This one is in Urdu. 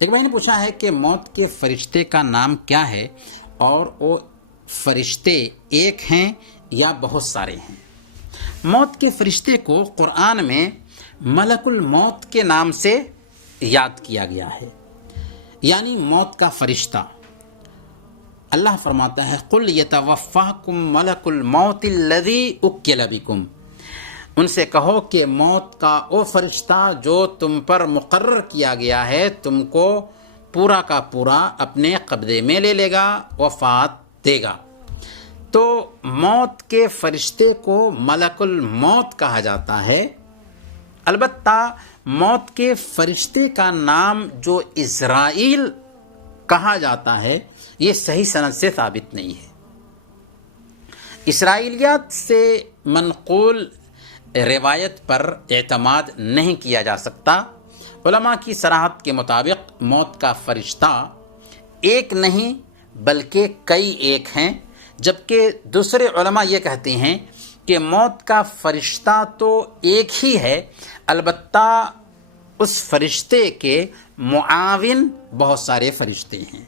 ایک بھائی نے پوچھا ہے کہ موت کے فرشتے کا نام کیا ہے اور وہ فرشتے ایک ہیں یا بہت سارے ہیں؟ موت کے فرشتے کو قرآن میں ملک الموت کے نام سے یاد کیا گیا ہے، یعنی موت کا فرشتہ۔ اللہ فرماتا ہے قُلْ يَتَوَفَّاكُمْ مَلَكُ الْمَوْتِ الَّذِي أُوكِّلَ بِكُمْ، ان سے کہو کہ موت کا وہ فرشتہ جو تم پر مقرر کیا گیا ہے تم کو پورا کا پورا اپنے قبضے میں لے لے گا، وفات دے گا۔ تو موت کے فرشتے کو ملک الموت کہا جاتا ہے۔ البتہ موت کے فرشتے کا نام جو عزرائیل کہا جاتا ہے یہ صحیح سند سے ثابت نہیں ہے۔ اسرائیلیات سے منقول روایت پر اعتماد نہیں کیا جا سکتا۔ علماء کی صراحت کے مطابق موت کا فرشتہ ایک نہیں بلکہ کئی ایک ہیں، جبکہ دوسرے علماء یہ کہتے ہیں کہ موت کا فرشتہ تو ایک ہی ہے، البتہ اس فرشتے کے معاون بہت سارے فرشتے ہیں۔